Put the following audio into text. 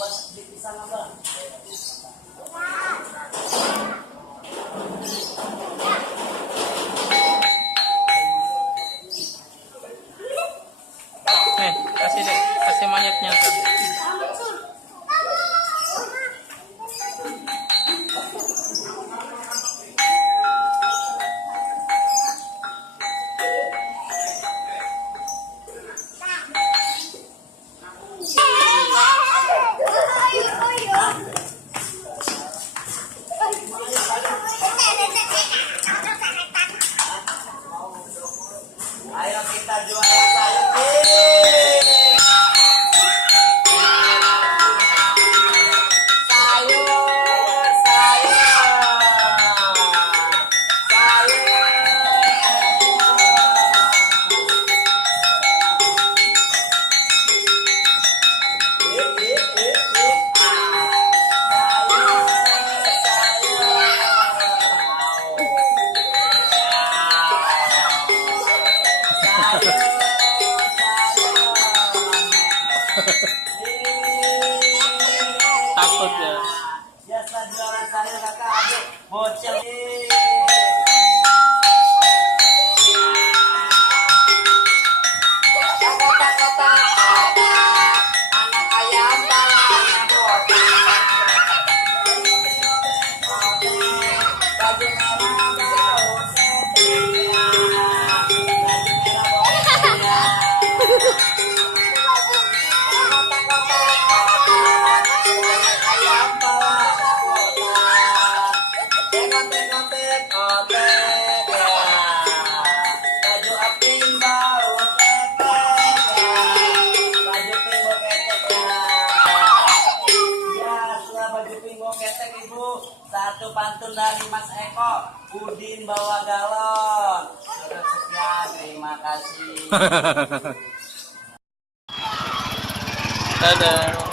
Kasih deh, kasih monyetnya tuh. Ayo kita juara sayur. Takut ya. Biasa juara saya kakak adik bocil. Kota-kota ada anak ayam palanya botak. Baju merah bau setia. Baju merah bau setia. Satu pantun dari Mas Eko, Udin bawa galon. Sudah sekian, terima kasih. Dadah.